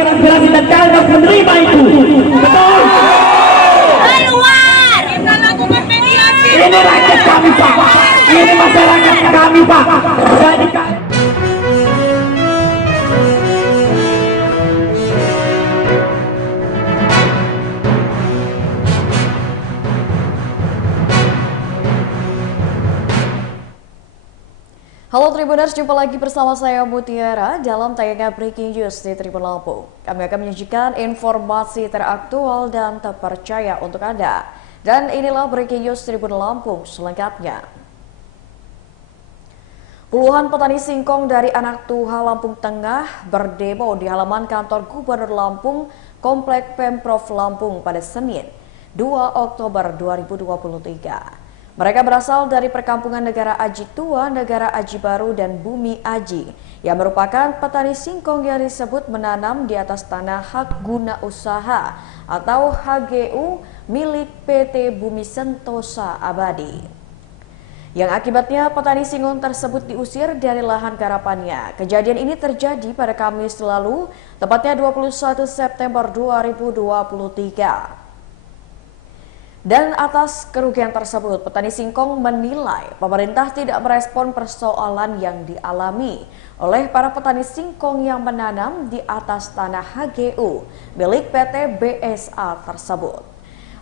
menyampaikan aspirasi dan kalian harus menerima itu. Betul? Keluar! Kita lakukan mediasi. Ini rakyat kami Pak, ini masyarakat kami Pak. Jadi Halo Tribuners, jumpa lagi bersama saya Mutiara dalam tayangan Breaking News di Tribun Lampung. Kami akan menyajikan informasi teraktual dan terpercaya untuk Anda. Dan inilah Breaking News Tribun Lampung selengkapnya. Puluhan petani singkong dari Anak Tuha Lampung Tengah berdemo di halaman kantor Gubernur Lampung, Komplek Pemprov Lampung pada Senin, 2 Oktober 2023. Mereka berasal dari perkampungan Negara Aji Tua, Negara Aji Baru, dan Bumi Aji yang merupakan petani singkong yang disebut menanam di atas tanah hak guna usaha atau HGU milik PT Bumi Sentosa Abadi. Yang akibatnya petani singkong tersebut diusir dari lahan garapannya. Kejadian ini terjadi pada Kamis lalu, tepatnya 21 September 2023. Dan atas kerugian tersebut, petani singkong menilai pemerintah tidak merespon persoalan yang dialami oleh para petani singkong yang menanam di atas tanah HGU milik PT BSA tersebut.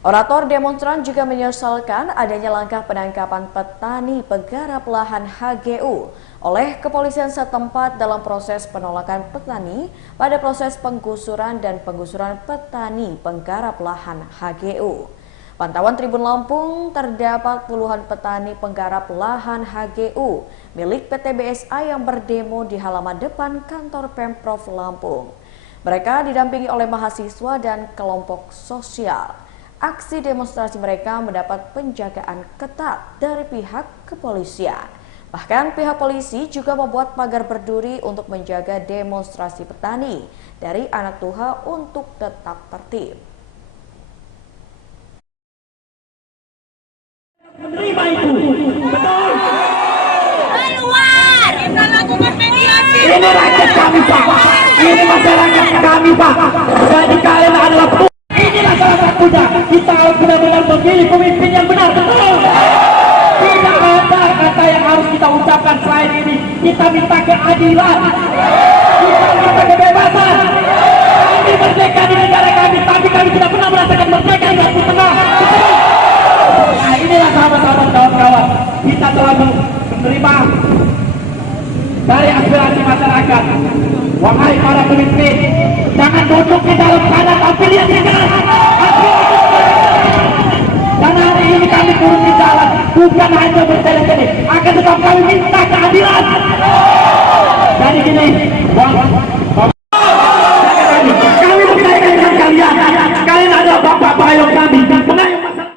Orator demonstran juga menyesalkan adanya langkah penangkapan petani penggarap lahan HGU oleh kepolisian setempat dalam proses penolakan petani pada proses penggusuran dan penggusuran petani penggarap lahan HGU. Pantauan Tribun Lampung, terdapat puluhan petani penggarap lahan HGU milik PT BSA yang berdemo di halaman depan kantor Pemprov Lampung. Mereka didampingi oleh mahasiswa dan kelompok sosial. Aksi demonstrasi mereka mendapat penjagaan ketat dari pihak kepolisian. Bahkan pihak polisi juga membuat pagar berduri untuk menjaga demonstrasi petani dari Anak Tuha untuk tetap tertib. menerima itu. Betul? Keluar! Kita lakukan mediasi. Ini rakyat kami Pak, ini masyarakat kami Pak. Jadi kalian adalah inilah salah satunya. Kita harus benar-benar memilih pemimpin yang benar. Betul? Tidak ada kata yang harus kita ucapkan selain ini. Kita minta keadilan, kita minta kebebasan. Kami merdeka di negara kami, tapi kami tidak pernah merasakan merdeka di Lampung Tengah. Nah inilah sahabat-sahabat kawan-kawan, kita telah menerima dari aspirasi masyarakat. Wahai para pemimpin, jangan duduk di dalam sana tapi lihat di jalan. Dan hari ini kami turun di jalan, bukan hanya bertele-tele, akan tetap kami minta keadilan. Jadi gini, kami percaya dengan kalian. Kalian adalah bapak payung kami, pengayom masyarakat.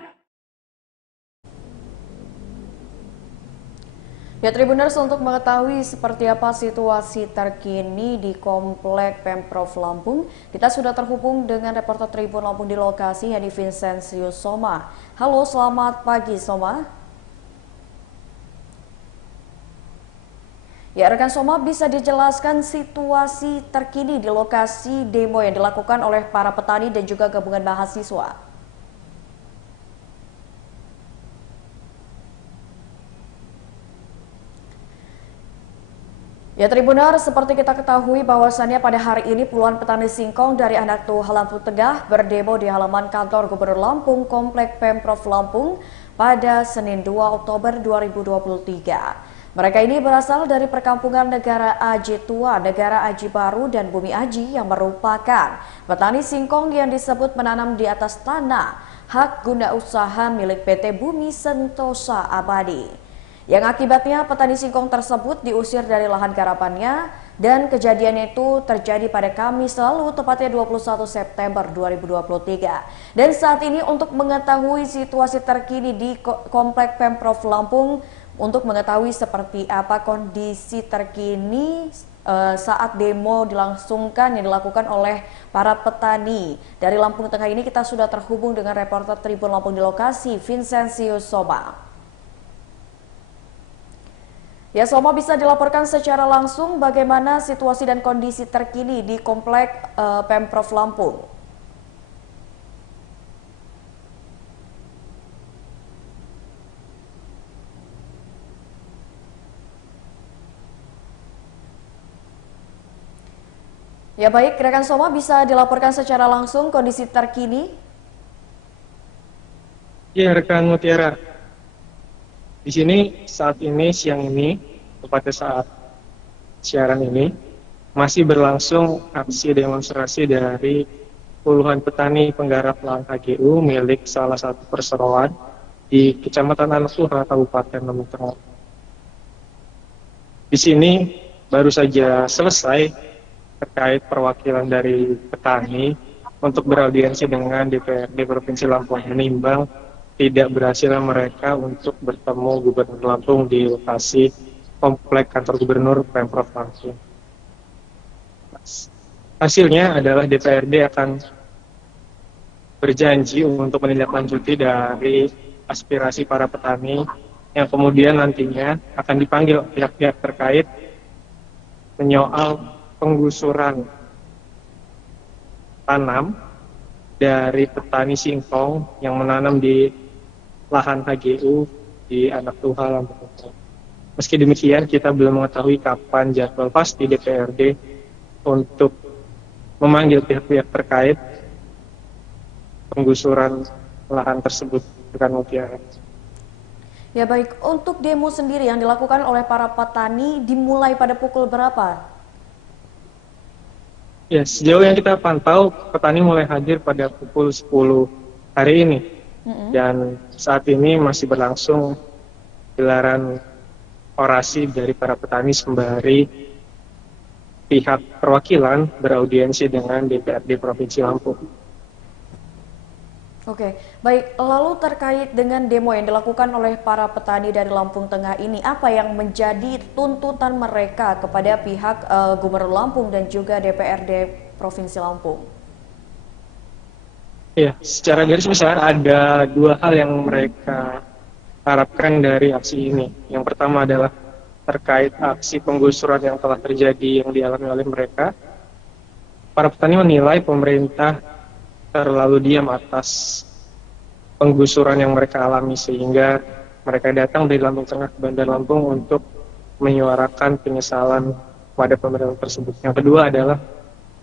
Ya Tribuners, untuk mengetahui seperti apa situasi terkini di Komplek Pemprov Lampung, kita sudah terhubung dengan reporter Tribun Lampung di lokasi, yakni Vincenzius Soma. Halo, selamat pagi Soma. Ya rekan Soma, bisa dijelaskan situasi terkini di lokasi demo yang dilakukan oleh para petani dan juga gabungan mahasiswa? Ya Tribuners, seperti kita ketahui bahwasannya pada hari ini puluhan petani singkong dari Anak Tuha Lampung Tengah berdemo di halaman kantor Gubernur Lampung, Komplek Pemprov Lampung pada Senin 2 Oktober 2023. Mereka ini berasal dari perkampungan Negara Aji Tua, Negara Aji Baru, dan Bumi Aji yang merupakan petani singkong yang disebut menanam di atas tanah hak guna usaha milik PT Bumi Sentosa Abadi. Yang akibatnya petani singkong tersebut diusir dari lahan garapannya dan kejadian itu terjadi pada Kamis lalu, tepatnya 21 September 2023. Dan saat ini untuk mengetahui situasi terkini di Komplek Pemprov Lampung, untuk mengetahui seperti apa kondisi terkini saat demo dilangsungkan yang dilakukan oleh para petani dari Lampung Tengah ini, kita sudah terhubung dengan reporter Tribun Lampung di lokasi, Vincenzius Soma. Ya, Soma bisa dilaporkan secara langsung bagaimana situasi dan kondisi terkini di Komplek Pemprov Lampung. Ya baik, rekan Soma bisa dilaporkan secara langsung kondisi terkini. Ya, rekan Mutiara. Di sini saat ini, siang ini, tepatnya saat siaran ini, masih berlangsung aksi demonstrasi dari puluhan petani penggarap lahan HGU milik salah satu perseroan di Kecamatan Anak Tuha, Kabupaten Lampung Tengah. Di sini baru saja selesai terkait perwakilan dari petani untuk beraudiensi dengan DPRD Provinsi Lampung menimbang tidak berhasil mereka untuk bertemu Gubernur Lampung di lokasi komplek kantor Gubernur Pemprov Lampung. Hasilnya adalah DPRD akan berjanji untuk menindaklanjuti dari aspirasi para petani yang kemudian nantinya akan dipanggil pihak-pihak terkait menyoal penggusuran tanam dari petani singkong yang menanam di lahan HGU di Anak Tuha, Lampung. Meski demikian, kita belum mengetahui kapan jadwal pasti DPRD untuk memanggil pihak-pihak terkait penggusuran lahan tersebut, rekan Mutiara. Ya baik, untuk demo sendiri yang dilakukan oleh para petani dimulai pada pukul berapa? Ya, sejauh yang kita pantau, petani mulai hadir pada pukul 10 hari ini. Dan saat ini masih berlangsung gelaran orasi dari para petani sembari pihak perwakilan beraudiensi dengan DPRD Provinsi Lampung. Oke, baik. Lalu terkait dengan demo yang dilakukan oleh para petani dari Lampung Tengah ini, apa yang menjadi tuntutan mereka kepada pihak Gubernur Lampung dan juga DPRD Provinsi Lampung? Ya, secara garis besar ada dua hal yang mereka harapkan dari aksi ini. Yang pertama adalah terkait aksi penggusuran yang telah terjadi yang dialami oleh mereka. Para petani menilai pemerintah terlalu diam atas penggusuran yang mereka alami sehingga mereka datang dari Lampung Tengah ke Bandar Lampung untuk menyuarakan penyesalan pada pemerintah tersebut. Yang kedua adalah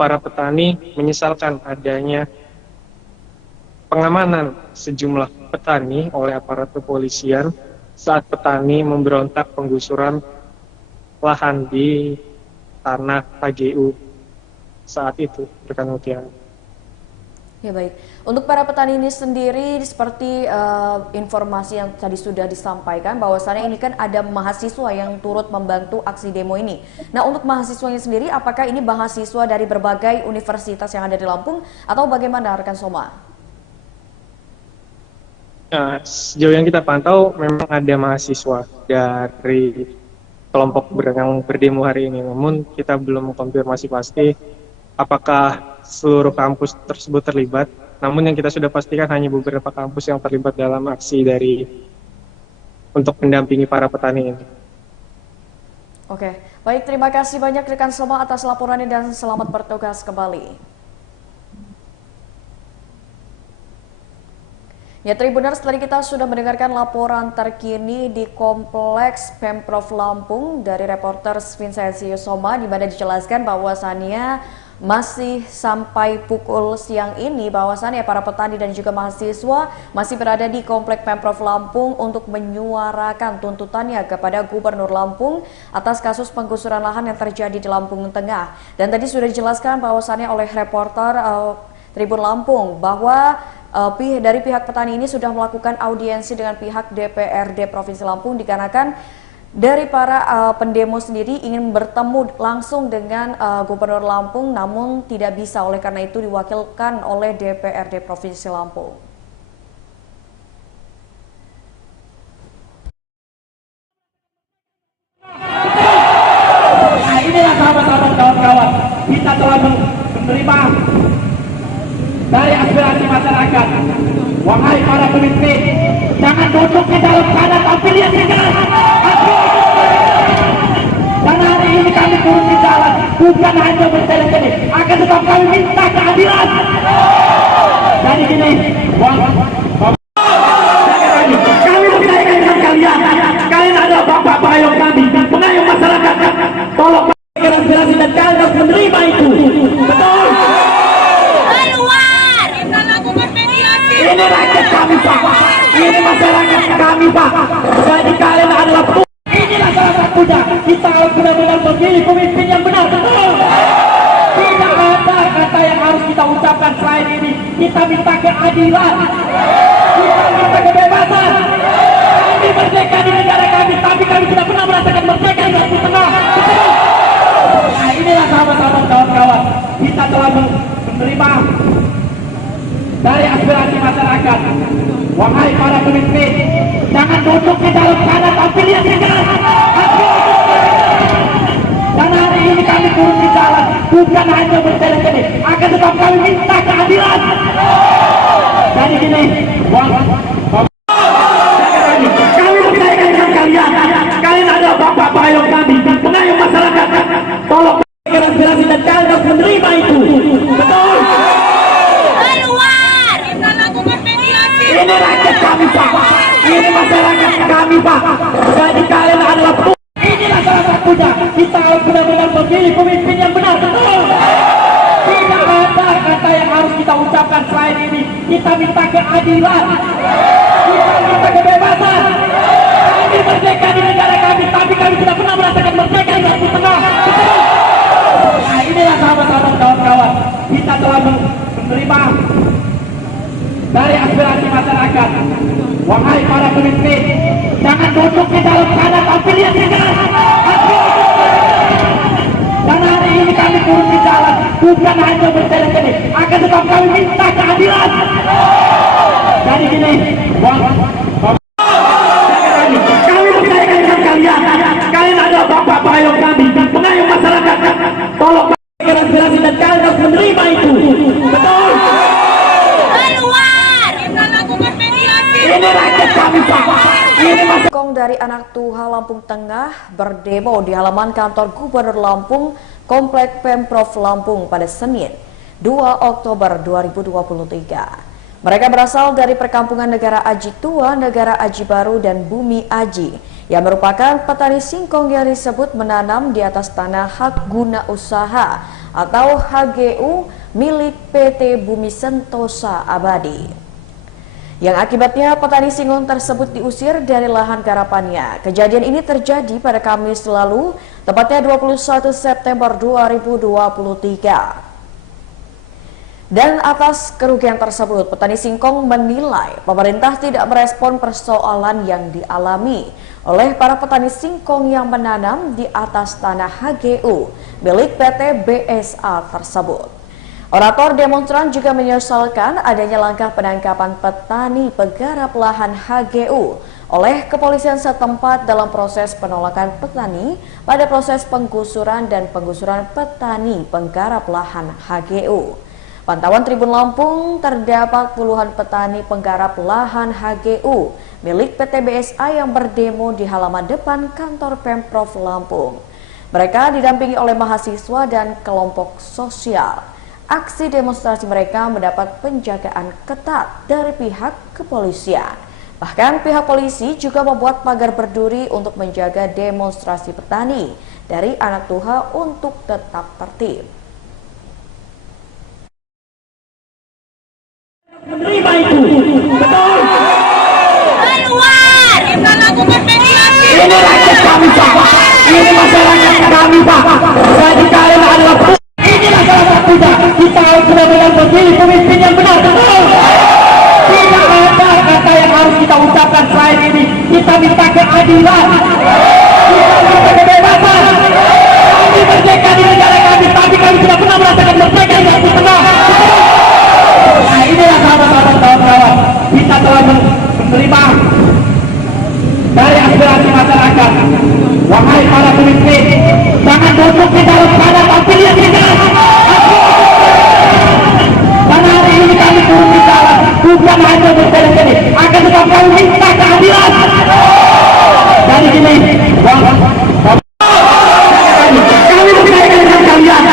para petani menyesalkan adanya pengamanan sejumlah petani oleh aparat kepolisian saat petani memberontak penggusuran lahan di tanah HGU saat itu, rekan Mutiara. Ya baik, untuk para petani ini sendiri seperti informasi yang tadi sudah disampaikan bahwasannya ini kan ada mahasiswa yang turut membantu aksi demo ini. Nah, untuk mahasiswanya sendiri apakah ini mahasiswa dari berbagai universitas yang ada di Lampung atau bagaimana rekan Soma? Nah, sejauh yang kita pantau memang ada mahasiswa dari kelompok yang berdemo hari ini, namun kita belum mengkonfirmasi pasti apakah seluruh kampus tersebut terlibat. Namun yang kita sudah pastikan hanya beberapa kampus yang terlibat dalam aksi untuk mendampingi para petani ini. Oke, baik, terima kasih banyak rekan Soma atas laporannya dan selamat bertugas kembali. Ya Tribuners, tadi kita sudah mendengarkan laporan terkini di Kompleks Pemprov Lampung dari reporter Vincentius Soma, di mana dijelaskan bahwasannya masih sampai pukul siang ini bahwasannya para petani dan juga mahasiswa masih berada di Komplek Pemprov Lampung untuk menyuarakan tuntutannya kepada Gubernur Lampung atas kasus penggusuran lahan yang terjadi di Lampung Tengah. Dan tadi sudah dijelaskan bahwasannya oleh reporter Tribun Lampung bahwa dari pihak petani ini sudah melakukan audiensi dengan pihak DPRD Provinsi Lampung dikarenakan dari para pendemo sendiri ingin bertemu langsung dengan Gubernur Lampung, namun tidak bisa, oleh karena itu diwakilkan oleh DPRD Provinsi Lampung. Nah, inilah sahabat-sahabat kawan-kawan, kita telah menerima dari aspirasi masyarakat. Wahai para pemimpin, jangan duduk di dalam sana tapi lihat di jalan. bukan hanya berjalan ini, akan tetap kami minta keadilan. Jadi gini, kami percayakan dengan kalian. Kalian adalah bapak pengayom kami, pengayom masyarakat. Tolong aspirasi dan kalian harus menerima itu. Betul. Keluar! Kita lakukan mediasi. Ini rakyat kami Pak, ini masyarakat kami Pak. Jadi kalian adalah inilah salah satunya. Kita harus benar-benar memilih pemimpin yang benar. Betul. Tidak ada kata yang harus kita ucapkan selain ini. Kita minta keadilan. Kita minta kebebasan. Kami merdeka di negara kami, tapi kami tidak pernah merasakan merdeka di Lampung Tengah. Betul. Nah inilah sahabat-sahabat kawan-kawan. Kita telah menerima dari aspirasi masyarakat. Wahai para pemimpin, jangan duduk di dalam sana tapi lihat di jalan. Dan hari ini kami turun di jalan, bukan hanya berjalan ini, akan tetap kami minta keadilan. Jadi gini, kami percayakan dengan kalian. Kalian adalah bapak pengayom kami, pengayom masyarakat. Tolong aspirasi dan kalian harus menerima itu. Betul. Keluar! Kita lakukan mediasi. Ini rakyat kami Pak, ini masyarakat kami Pak. Jadi kalian adalah inilah salah satunya. Kita harus benar-benar memilih pemimpin yang benar. Betul. Tidak ada kata yang harus kita ucapkan selain ini. Kita minta keadilan. Kita minta kebebasan. Kami merdeka di negara kami, tapi kami tidak pernah merasakan merdeka di Lampung Tengah. Betul. Nah inilah sahabat-sahabat kawan-kawan. Kita telah menerima dari aspirasi masyarakat. Wahai para pemimpin, jangan duduk di dalam sana tapi lihat di jalan. Dan hari ini kami turun di jalan, bukan hanya berjalan ini, akan tetap kami minta keadilan. Jadi gini, kami percayakan dengan kalian. Kalian adalah bapak pengayom kami, pengayom masyarakat. Tolong aspirasi dan kalian harus menerima itu. Betul. Keluar! Kita lakukan mediasi. Ini rakyat kami Pak, ini Singkong dari Anak Tuha Lampung Tengah berdemo di halaman kantor Gubernur Lampung, Komplek Pemprov Lampung pada Senin, 2 Oktober 2023. Mereka berasal dari perkampungan Negara Aji Tua, Negara Aji Baru, dan Bumi Aji, yang merupakan petani singkong yang disebut menanam di atas tanah hak guna usaha atau HGU milik PT Bumi Sentosa Abadi. Yang akibatnya petani singkong tersebut diusir dari lahan garapannya. Kejadian ini terjadi pada Kamis lalu, tepatnya 21 September 2023. Dan atas kerugian tersebut, petani singkong menilai pemerintah tidak merespon persoalan yang dialami oleh para petani singkong yang menanam di atas tanah HGU milik PT BSA tersebut. Orator demonstran juga menyesalkan adanya langkah penangkapan petani penggarap lahan HGU oleh kepolisian setempat dalam proses penolakan petani pada proses penggusuran dan penggusuran petani penggarap lahan HGU. Pantauan Tribun Lampung, terdapat puluhan petani penggarap lahan HGU milik PT BSA yang berdemo di halaman depan kantor Pemprov Lampung. Mereka didampingi oleh mahasiswa dan kelompok sosial. Aksi demonstrasi mereka mendapat penjagaan ketat dari pihak kepolisian. Bahkan pihak polisi juga membuat pagar berduri untuk menjaga demonstrasi petani dari Anak Tuha untuk tetap tertib. menerima itu. Betul. Keluar! Kita lakukan mediasi. Ini rakyat kami Pak, ini masyarakat kami Pak. Jadi kalian adalah inilah salah satunya. Kita harus benar-benar memilih pemimpin yang benar. Betul. Tidak ada kata yang harus kita ucapkan selain ini. Kita minta keadilan. Kita minta kebebasan. Kami merdeka di negara kami, tapi kami tidak pernah merasakan merdeka di Lampung Tengah. Nah inilah sahabat-sahabat kawan-kawan. Kita telah menerima dari aspirasi masyarakat. Wahai para pemimpin, jangan duduk di dalam sana tapi lihat di jalan. Dan hari ini kami turun di jalan, bukan hanya berjalan ini, akan tetap kami minta keadilan. Jadi gini, kami percayakan dengan kalian.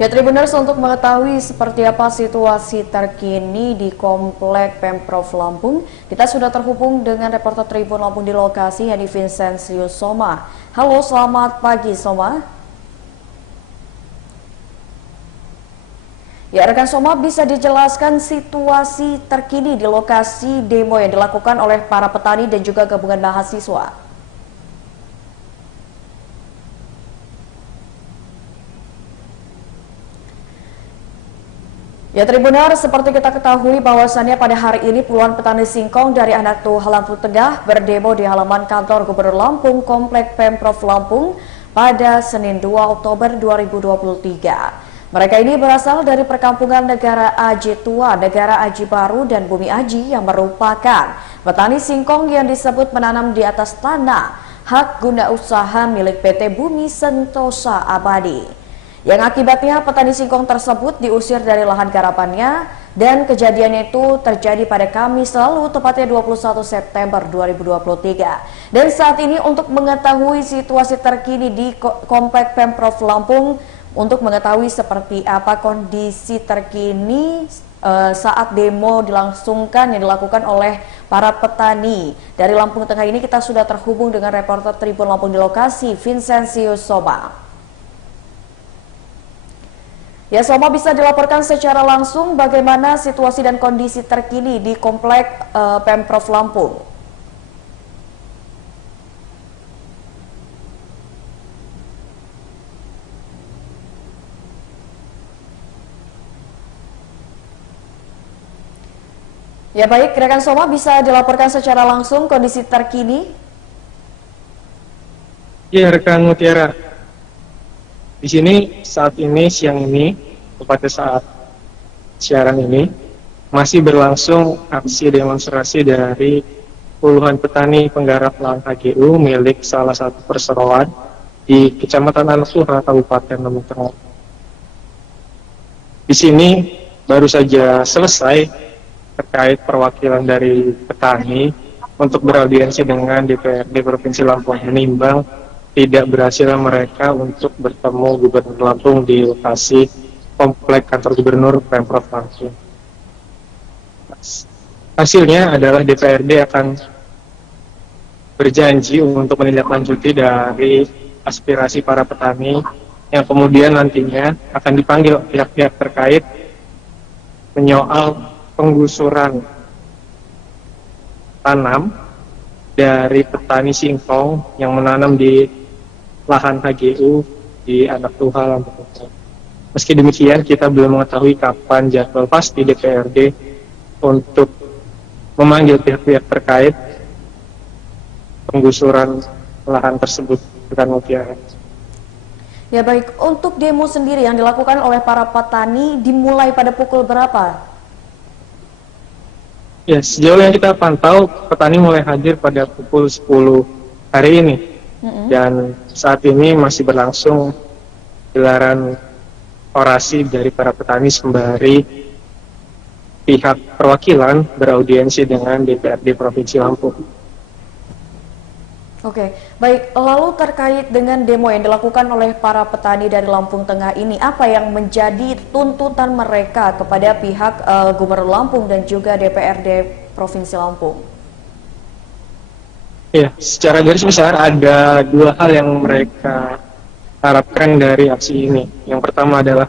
Ya, Tribuners, untuk mengetahui seperti apa situasi terkini di Komplek Pemprov Lampung, kita sudah terhubung dengan reporter Tribun Lampung di lokasi, yakni Vincenzius Soma. Halo, selamat pagi, Soma. Ya, rekan Soma, bisa dijelaskan situasi terkini di lokasi demo yang dilakukan oleh para petani dan juga gabungan mahasiswa? Ya, Tribuners, seperti kita ketahui bahwasannya pada hari ini puluhan petani singkong dari Anak Tuh Lampung Tengah berdemo di halaman kantor Gubernur Lampung Komplek Pemprov Lampung pada Senin 2 Oktober 2023. Mereka ini berasal dari perkampungan Negara Aji Tua, Negara Aji Baru, dan Bumi Aji yang merupakan petani singkong yang disebut menanam di atas tanah hak guna usaha milik PT Bumi Sentosa Abadi. Yang akibatnya petani singkong tersebut diusir dari lahan garapannya, dan kejadian itu terjadi pada Kamis lalu, tepatnya 21 September 2023. Dan saat ini untuk mengetahui situasi terkini di Komplek Pemprov Lampung, untuk mengetahui seperti apa kondisi terkini saat demo dilangsungkan yang dilakukan oleh para petani dari Lampung Tengah ini, kita sudah terhubung dengan reporter Tribun Lampung di lokasi, Vincenzius Soma. Ya, Soma, bisa dilaporkan secara langsung bagaimana situasi dan kondisi terkini di Komplek Pemprov Lampung? Ya, baik, rekan Soma, bisa dilaporkan secara langsung kondisi terkini? Ya, rekan Mutiara. Di sini saat ini, siang ini, pada saat siaran ini, masih berlangsung aksi demonstrasi dari puluhan petani penggarap lahan HGU milik salah satu perseroan di Kecamatan Anak Tuh, Kabupaten Lampung Tengah. Di sini baru saja selesai terkait perwakilan dari petani untuk beraudiensi dengan DPRD Provinsi Lampung, menimbang tidak berhasil mereka untuk bertemu Gubernur Lampung di lokasi Komplek Kantor Gubernur Pemprov Lampung. Hasilnya adalah DPRD akan berjanji untuk menindaklanjuti dari aspirasi para petani yang kemudian nantinya akan dipanggil pihak-pihak terkait menyoal penggusuran tanam dari petani singkong yang menanam di lahan HGU di Anak Tuh Lampung. Meski demikian, kita belum mengetahui kapan jadwal pasti DPRD untuk memanggil pihak-pihak terkait penggusuran lahan tersebut, rekan Mutiara. Ya, baik, untuk demo sendiri yang dilakukan oleh para petani dimulai pada pukul berapa? Ya, sejauh yang kita pantau, petani mulai hadir pada pukul 10 hari ini. Dan saat ini masih berlangsung gelaran orasi dari para petani sembari pihak perwakilan beraudiensi dengan DPRD Provinsi Lampung. Oke, baik. Lalu terkait dengan demo yang dilakukan oleh para petani dari Lampung Tengah ini, apa yang menjadi tuntutan mereka kepada pihak Gubernur Lampung dan juga DPRD Provinsi Lampung? Ya, secara garis besar ada dua hal yang mereka harapkan dari aksi ini. Yang pertama adalah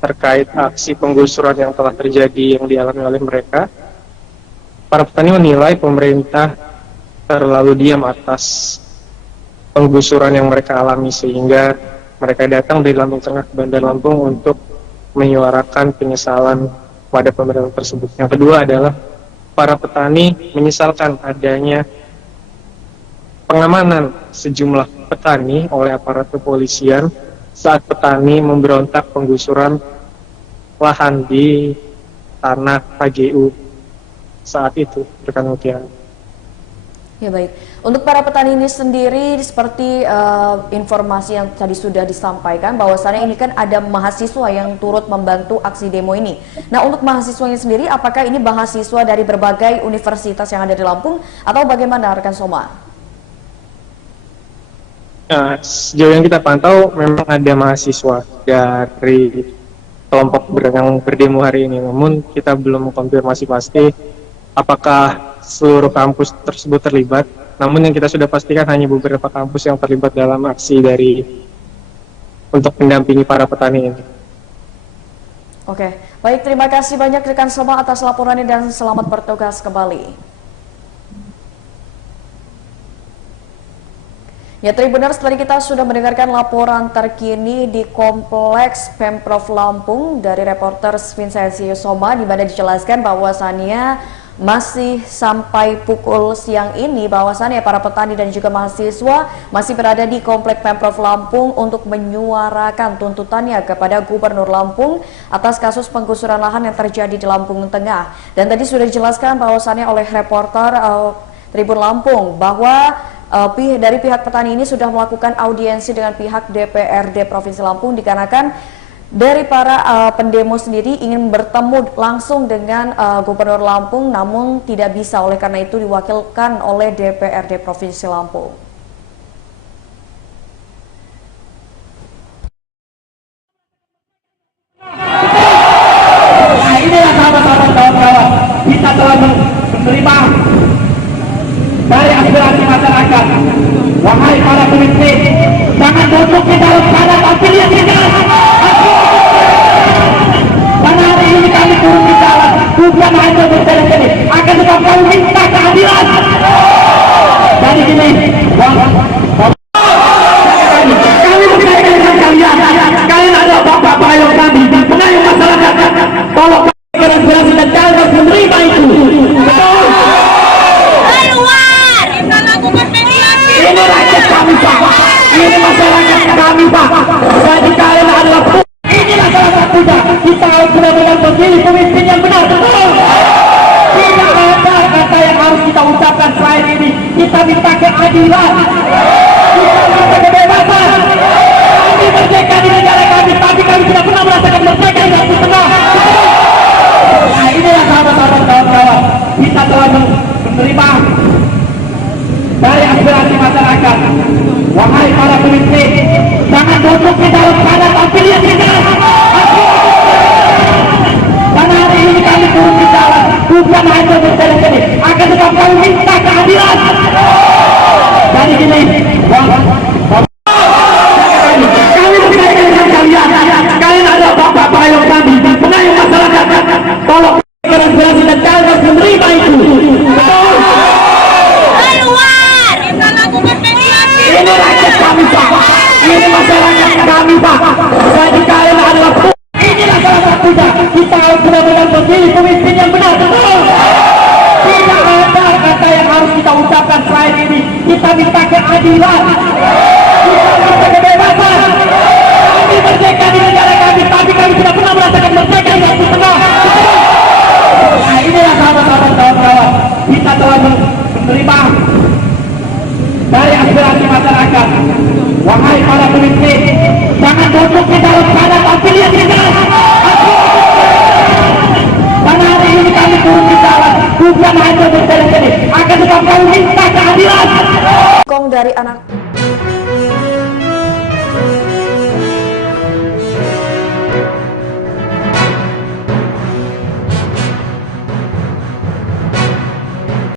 terkait aksi penggusuran yang telah terjadi yang dialami oleh mereka. Para petani menilai pemerintah terlalu diam atas penggusuran yang mereka alami, sehingga mereka datang dari Lampung Tengah ke Bandar Lampung untuk menyuarakan penyesalan pada pemerintah tersebut. Yang kedua adalah para petani menyesalkan adanya pengamanan sejumlah petani oleh aparat kepolisian saat petani memberontak penggusuran lahan di tanah HGU saat itu, rekan Mutiara. Ya, baik. Untuk para petani ini sendiri, seperti informasi yang tadi sudah disampaikan, bahwasannya ini kan ada mahasiswa yang turut membantu aksi demo ini. Nah, untuk mahasiswanya sendiri, apakah ini mahasiswa dari berbagai universitas yang ada di Lampung atau bagaimana, rekan Soma? Nah, sejauh yang kita pantau memang ada mahasiswa dari kelompok yang berdemo hari ini. Namun kita belum konfirmasi pasti apakah seluruh kampus tersebut terlibat. Namun yang kita sudah pastikan hanya beberapa kampus yang terlibat dalam aksi untuk mendampingi para petani ini. Oke, baik, terima kasih banyak rekan Soma atas laporannya dan selamat bertugas kembali. Ya, Tribuners, tadi kita sudah mendengarkan laporan terkini di Kompleks Pemprov Lampung dari reporter Vincenzi Soma, di mana dijelaskan bahwasannya masih sampai pukul siang ini bahwasannya para petani dan juga mahasiswa masih berada di Kompleks Pemprov Lampung untuk menyuarakan tuntutannya kepada Gubernur Lampung atas kasus penggusuran lahan yang terjadi di Lampung Tengah. Dan tadi sudah dijelaskan bahwasannya oleh reporter Tribun Lampung bahwa dari pihak petani ini sudah melakukan audiensi dengan pihak DPRD Provinsi Lampung dikarenakan dari para pendemo sendiri ingin bertemu langsung dengan Gubernur Lampung, namun tidak bisa, oleh karena itu diwakilkan oleh DPRD Provinsi Lampung. Nah, inilah sahabat-sahabat kawan-kawan, kita telah menerima dari aspirasi masyarakat. Wahai para pemimpin, jangan duduk di dalam sana tapi lihat di jalan. Karena hari ini kami turun di jalan, bukan hanya bertele-tele, akan tetapi kami minta keadilan. Dari sini, kami berkaitan dengan kalian. Kalian adalah bapak payung kami, pengayuh masyarakat. Tolong kami aspirasi dan kalian harus menerima itu. Betul. Ini rakyat kami, Pak. Ini masyarakat kami, Pak. Jadi kalian adalah inilah salah satunya. Kita harus benar-benar memilih pemimpin yang benar. Betul. Tidak ada kata yang harus kita ucapkan selain ini. Kita minta keadilan. Kita minta kebebasan. Kami merdeka di negara kami, tapi kami tidak pernah merasakan merdeka di Lampung Tengah. Nah, inilah sahabat-sahabat kawan-kawan. Kita telah menerima dari aspirasi masyarakat. Wahai para pemimpin, jangan duduk di dalam sana tapi lihat di jalan. Karena hari ini kami turun di jalan, bukan hanya bertele-tele, akan tetapi kami minta keadilan. Dari sini, kami berkaitan dengan kalian. Kalian adalah bapak payung kami, pengayuh masyarakat. Tolong aspirasi dan kalian harus menerima itu. Betul. Ini rakyat kami, Pak. Ini masyarakat kami, Pak. Jadi kalian adalah inilah salah satunya. Kita harus benar-benar memilih pemimpin yang benar. Betul. Tidak ada kata yang harus kita ucapkan selain ini. Kita minta keadilan. Kita minta kebebasan. Kami merdeka di negara kami, tapi kami tidak pernah merasakan merdeka di Lampung Tengah. Nah, inilah sahabat-sahabat kawan-kawan. Kita telah menerima dari aspirasi masyarakat. Wahai para pemimpin, jangan duduk di dalam sana tapi lihat di jalan. Karena hari ini kami turun di jalan, bukan hanya bertele-tele, akan tetapi kami minta keadilan. Dari anak